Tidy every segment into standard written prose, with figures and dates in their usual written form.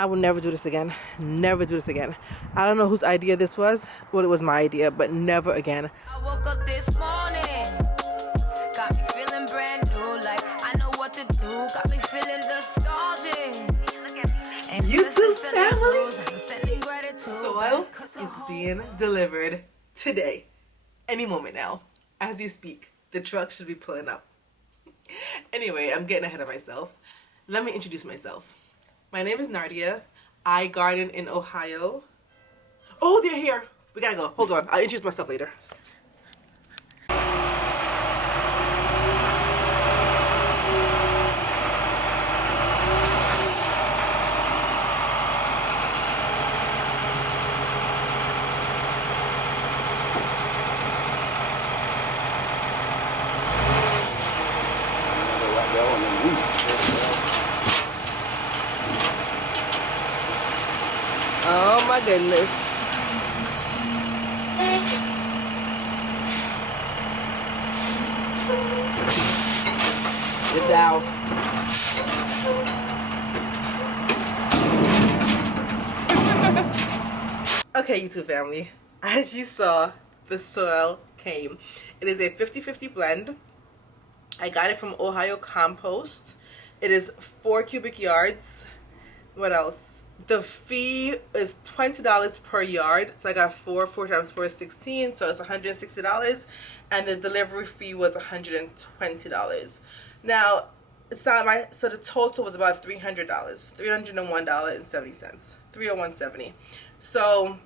I will never do this again. Never do this again. I don't know whose idea this was. Well, it was my idea, but never again. I woke up this morning, got me feeling brand new, like I know what to do, got me feeling nostalgic. And YouTube family, soil is being delivered today. Any moment now. As you speak, the truck should be pulling up. Anyway, I'm getting ahead of myself. Let me introduce myself. My name is Nardia. I garden in Ohio. Oh, they're here. We gotta go. Hold on. I'll introduce myself later. Oh my goodness. It's out. Okay, YouTube family. As you saw, the soil came. It is a 50-50 blend. I got it from Ohio Compost. It is 4 cubic yards. What else? The fee is $20 per yard, so I got 4 times 4 is 16, so it's $160, and the delivery fee was $120. Now it's not so the total was about $300, $301.70, $301.70. So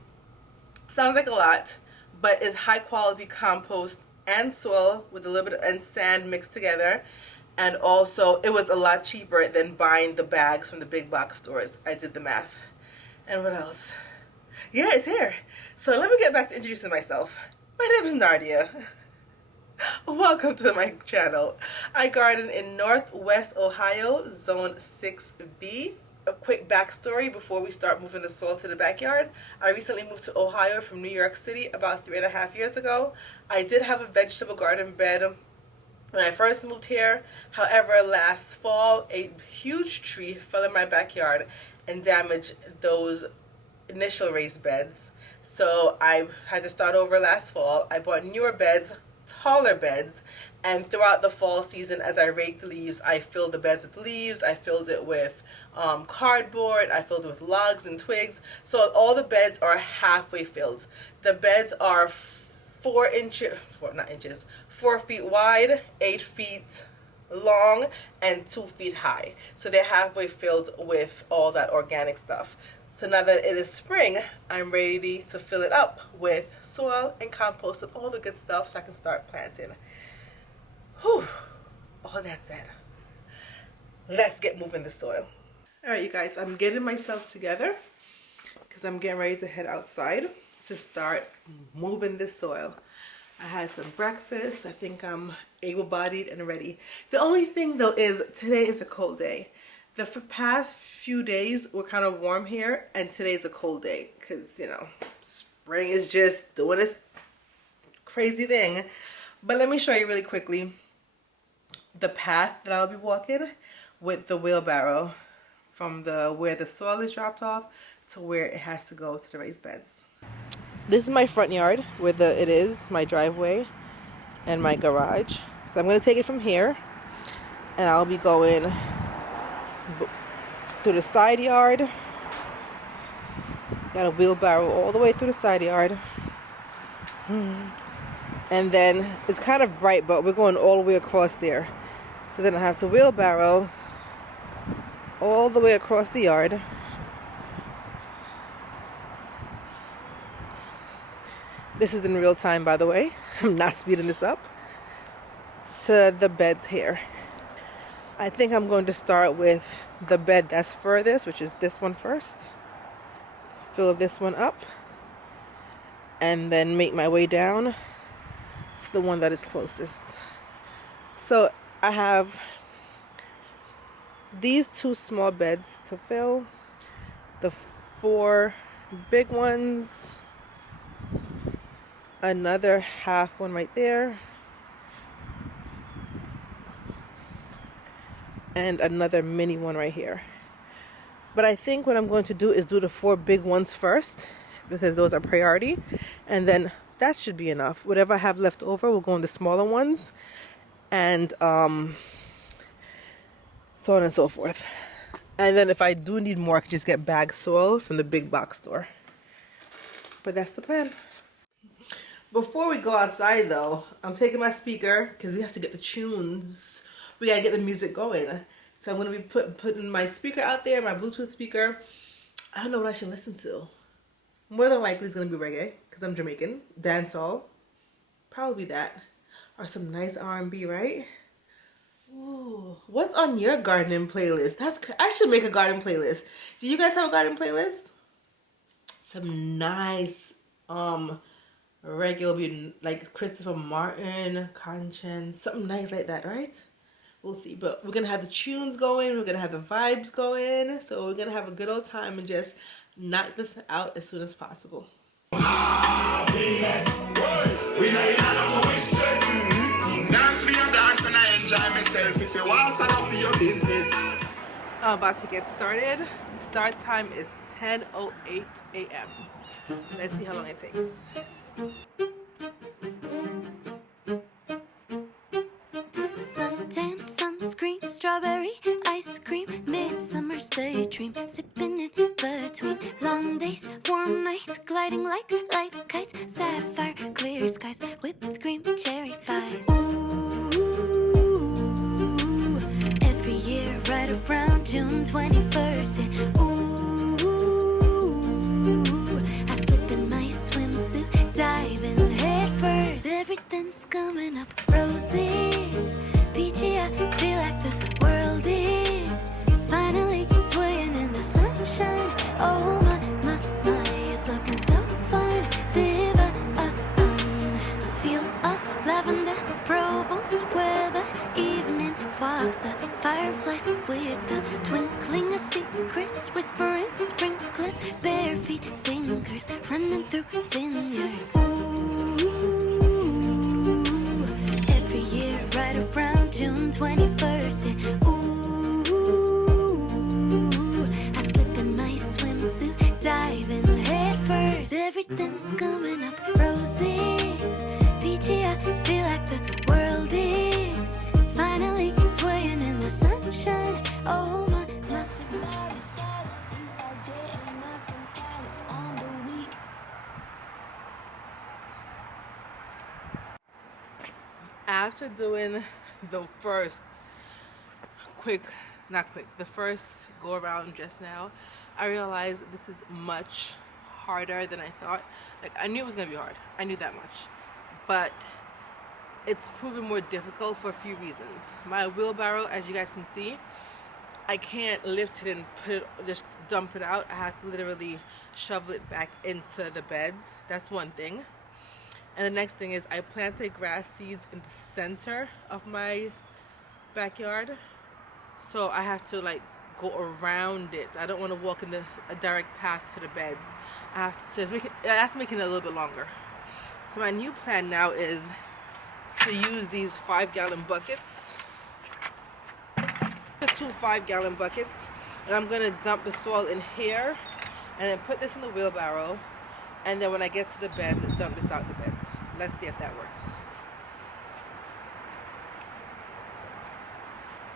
sounds like a lot, but it's high quality compost and soil with a little bit and sand mixed together. And also, it was a lot cheaper than buying the bags from the big box stores. I did the math. And what else? Yeah, it's here. So let me get back to introducing myself. My name is Nardia. Welcome to my channel. I garden in Northwest Ohio, Zone 6B. A quick backstory before we start moving the soil to the backyard. I recently moved to Ohio from New York City about 3.5 years ago. I did have a vegetable garden bed when I first moved here. However, last fall, a huge tree fell in my backyard and damaged those initial raised beds. So I had to start over last fall. I bought newer beds, taller beds, and throughout the fall season, as I raked the leaves, I filled the beds with leaves. I filled it with cardboard. I filled it with logs and twigs. So all the beds are halfway filled. The beds are 4 feet wide, 8 feet long, and 2 feet high. So they're halfway filled with all that organic stuff. So now that it is spring, I'm ready to fill it up with soil and compost and all the good stuff so I can start planting. Whew. All that said, let's get moving the soil. All right, you guys, I'm getting myself together because I'm getting ready to head outside to start moving this soil. I had some breakfast. I think I'm able-bodied and ready. The only thing though is today is a cold day. The past few days were kind of warm here, and today's a cold day because, you know, spring is just doing this crazy thing. But let me show you really quickly the path that I'll be walking with the wheelbarrow from where the soil is dropped off to where it has to go to the raised beds. This is my front yard where it is, my driveway and my garage. So I'm going to take it from here and I'll be going through the side yard. Got a wheelbarrow all the way through the side yard. And then it's kind of bright, but we're going all the way across there. So then I have to wheelbarrow all the way across the yard. This is in real time, by the way. I'm not speeding this up. To the beds here. I think I'm going to start with the bed that's furthest, which is this one first. Fill this one up. And then make my way down to the one that is closest. So I have these 2 small beds to fill. The 4 big ones. Another half one right there. And another mini one right here. But I think what I'm going to do is do the 4 big ones first, because those are priority, and then that should be enough. Whatever I have left over will go in the smaller ones, and so on and so forth. And then if I do need more, I can just get bagged soil from the big box store. But that's the plan. Before we go outside though, I'm taking my speaker because we have to get the tunes. We gotta get the music going. So I'm gonna be putting my speaker out there, my Bluetooth speaker. I don't know what I should listen to. More than likely it's gonna be reggae because I'm Jamaican. Dancehall, probably that, or some nice R&B, right? Ooh, what's on your gardening playlist? I should make a garden playlist. Do you guys have a garden playlist? Some nice reggae will be like Christopher Martin, Conscience, something nice like that, right? We'll see. But we're gonna have the tunes going, we're gonna have the vibes going, so we're gonna have a good old time and just knock this out as soon as possible. I'm about to get started. Start time is 10:08 a.m. Let's see how long it takes. Suntan, sunscreen, strawberry, ice cream, midsummer's daydream, sipping in between long days, warm nights, gliding like light kites, sapphire, clear skies, whipped cream, cherry pies. Ooh, every year right around June 21st, yeah. Ooh, I slip in my swimsuit, diving head first, everything's coming up roses. Peachy, I feel like the world is finally swaying in the sunshine. Oh my, my, my, it's looking so fine, divine. Fields of lavender, Provence weather, evening walks, the fireflies with the twinkling of secrets, whispering sprinklers, bare feet, fingers running through vineyards. Ooh, every year right around June 21st, yeah. Ooh, I slip in my swimsuit, diving head first, everything's coming up roses. Peachy, I feel like the world is finally swaying in the sunshine. Oh my, my, my. After doing the first the first go around just now, I realized this is much harder than I thought. Like, I knew it was gonna be hard, I knew that much, but it's proven more difficult for a few reasons. My wheelbarrow, as you guys can see, I can't lift it and just dump it out. I have to literally shovel it back into the beds. That's one thing. And the next thing is I planted grass seeds in the center of my backyard, so I have to like go around it. I don't want to walk in a direct path to the beds. I have to, so that's making it a little bit longer. So my new plan now is to use these 5-gallon buckets, the 2 5-gallon buckets, and I'm gonna dump the soil in here and then put this in the wheelbarrow, and then when I get to the beds, dump this out the beds. Let's see if that works.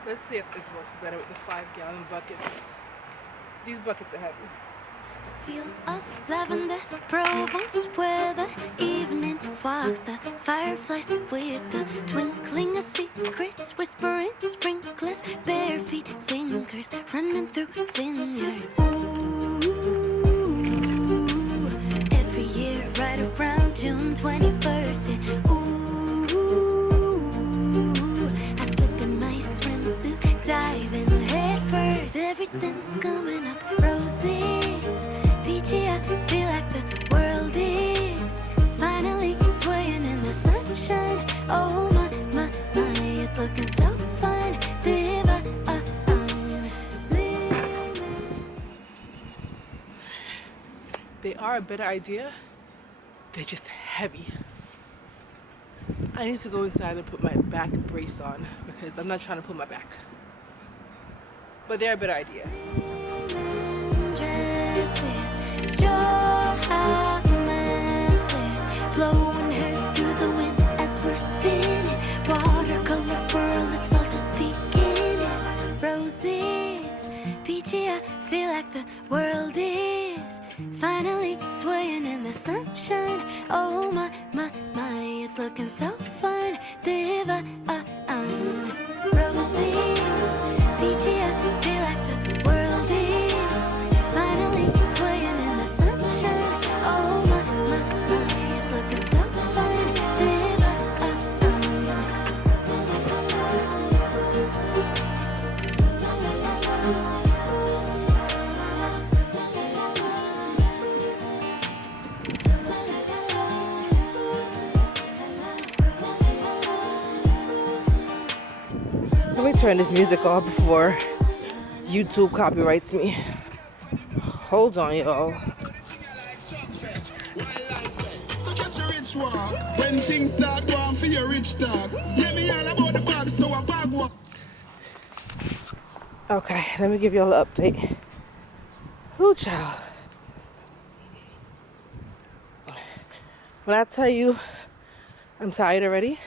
Let's see if this works better with the 5-gallon buckets. These buckets are heavy. Fields of lavender, Provence weather, evening walks, the fireflies with the twinkling of secrets, whispering sprinklers, bare feet, fingers running through vineyards. Ooh, every year right around June 21st, yeah. Ooh, I slip in my swimsuit, diving head first, everything's coming up roses. Peachy, I feel like the world is finally swaying in the sunshine. Oh my, my, my, it's looking so fine, divine. They are a better idea. They're just heavy. I need to go inside and put my back brace on because I'm not trying to pull my back. But they're a better idea. the world is finally swaying in the sunshine. Oh my, my, my, it's looking so fine. Divine. Roses, peachy, I feel like the world is finally swaying in the sunshine. Oh my, my, my, it's looking so fine. Divine. Let me turn this music off before YouTube copyrights me. Hold on, y'all. So catch a rich one. When things start going for your rich dog. Let me all about the bag, so a bag one. Okay, let me give y'all an update. Whoo, child. When I tell you I'm tired already,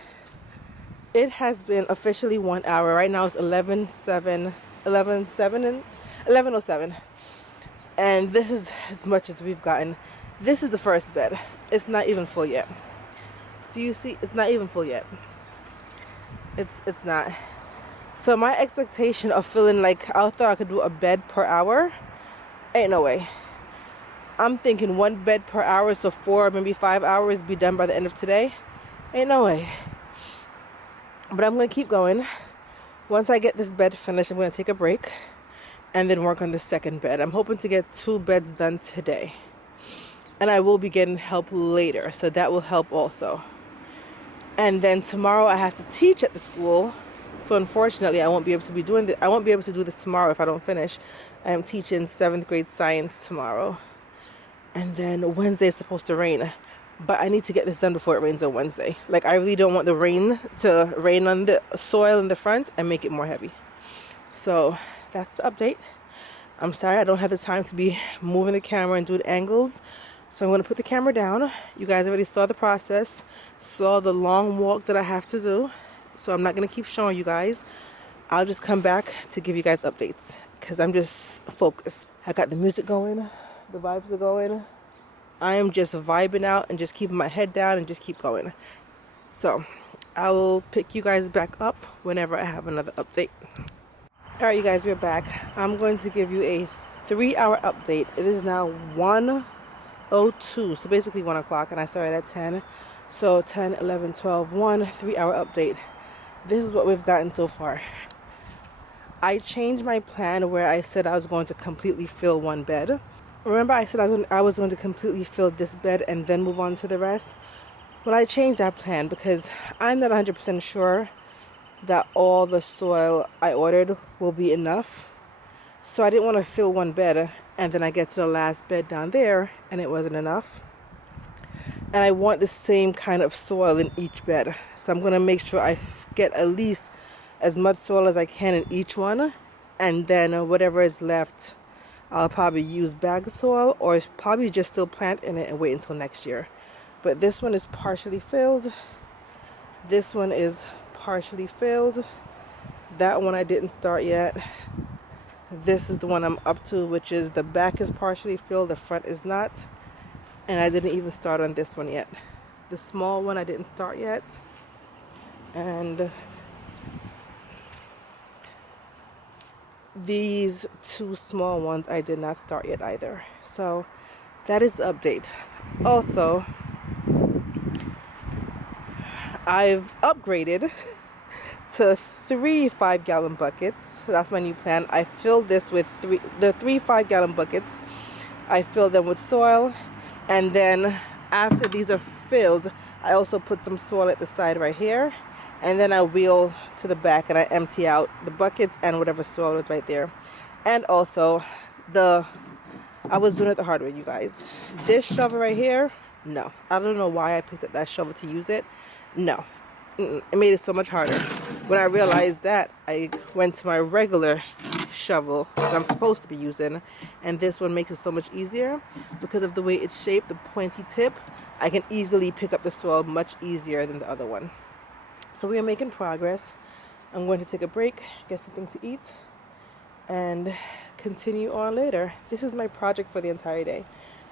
it has been officially 1 hour. Right now it's 11:07 and this is as much as we've gotten. This is the first bed. It's not even full yet. Do you see? It's not even full yet. It's not. So my expectation of feeling like I thought I could do a bed per hour, ain't no way. I'm thinking 1 bed per hour, so 4, maybe 5 hours be done by the end of today. Ain't no way. But I'm going to keep going. Once I get this bed finished, I'm going to take a break and then work on the second bed. I'm hoping to get 2 beds done today. And I will be getting help later, so that will help also. And then tomorrow I have to teach at the school. So unfortunately, I won't be able to be doing this. I won't be able to do this tomorrow if I don't finish. I am teaching 7th grade science tomorrow. And then Wednesday is supposed to rain. But I need to get this done before it rains on Wednesday. Like, I really don't want the rain to rain on the soil in the front and make it more heavy. So that's the update. I'm sorry I don't have the time to be moving the camera and doing angles. So I'm going to put the camera down. You guys already saw the process. Saw the long walk that I have to do. So I'm not going to keep showing you guys. I'll just come back to give you guys updates. Because I'm just focused. I got the music going. The vibes are going. I am just vibing out and just keeping my head down and just keep going. So I will pick you guys back up whenever I have another update. Alright, you guys, we're back. I'm going to give you a 3-hour update. It is now 1:02, so basically 1 o'clock, and I started at 10. So 10, 11, 12, 1, 3-hour update. This is what we've gotten so far. I changed my plan where I said I was going to completely fill 1 bed. Remember I said I was going to completely fill this bed and then move on to the rest? Well, I changed that plan because I'm not 100% sure that all the soil I ordered will be enough. So I didn't want to fill 1 bed and then I get to the last bed down there and it wasn't enough. And I want the same kind of soil in each bed. So I'm going to make sure I get at least as much soil as I can in each one. And then whatever is left, I'll probably use bag soil or probably just still plant in it and wait until next year. But this one is partially filled. This one is partially filled. That one I didn't start yet. This is the one I'm up to, which is the back is partially filled, the front is not. And I didn't even start on this one yet. The small one I didn't start yet. And these 2 small ones I did not start yet either. So that is the update. Also, I've upgraded to 3 5-gallon buckets. That's my new plan. I filled this with 3 5-gallon buckets. I filled them with soil, and then after these are filled, I also put some soil at the side right here. And then I wheel to the back and I empty out the buckets and whatever soil is right there. And also, I was doing it the hard way, you guys. This shovel right here, no. I don't know why I picked up that shovel to use it. No. It made it so much harder. When I realized that, I went to my regular shovel that I'm supposed to be using. And this one makes it so much easier. Because of the way it's shaped, the pointy tip, I can easily pick up the soil much easier than the other one. So we are making progress. I'm going to take a break, get something to eat, and continue on later. This is my project for the entire day.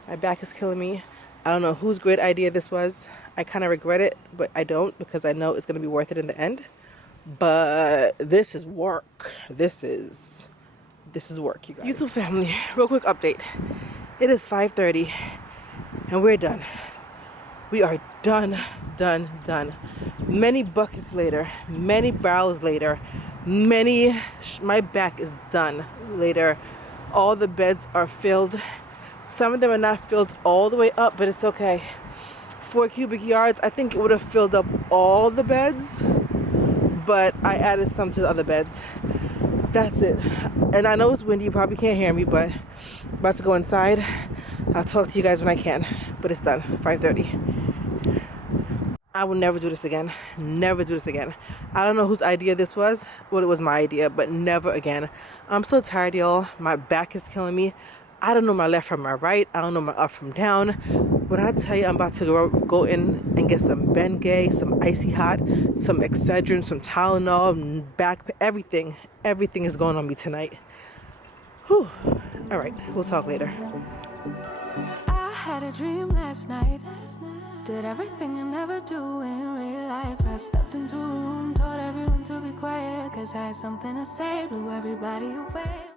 My back is killing me. I don't know whose great idea this was. I kind of regret it, but I don't, because I know it's going to be worth it in the end. But this is work. This is work, you guys. YouTube family, real quick update. It is 5:30 and we're done. We are done. Many buckets later, many barrels later, my back is done later. All the beds are filled. Some of them are not filled all the way up, but it's okay. 4 cubic yards, I think it would have filled up all the beds, but I added some to the other beds. That's it. And I know it's windy, you probably can't hear me, but I'm about to go inside. I'll talk to you guys when I can, but it's done. 5:30. I will never do this again. Never do this again. I don't know whose idea this was. Well, it was my idea, but never again. I'm so tired, y'all. My back is killing me. I don't know my left from my right. I don't know my up from down. When I tell you I'm about to go in and get some Bengay, some Icy Hot, some Excedrin, some Tylenol, back, everything. Everything is going on me tonight. Whew. All right, we'll talk later. I had a dream last night. Did everything I never do in real life. I stepped into a room, told everyone to be quiet, 'cause I had something to say, blew everybody away.